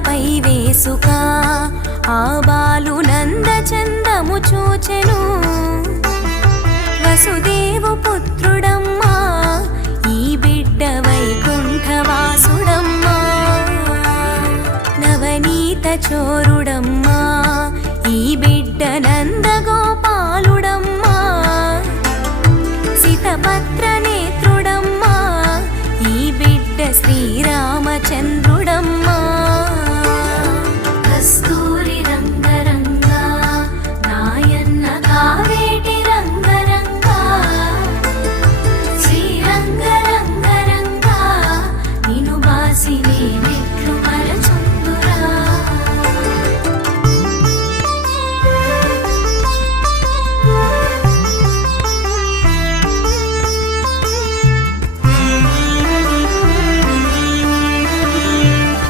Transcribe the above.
తలపై వేసుక ఆ బాలు నందచందము చూచెను. వసుదేవు పుత్రుడమ్మా ఈ బిడ్డ వైకుంఠవాసుడమ్మా, నవనీత చోరుడమ్మా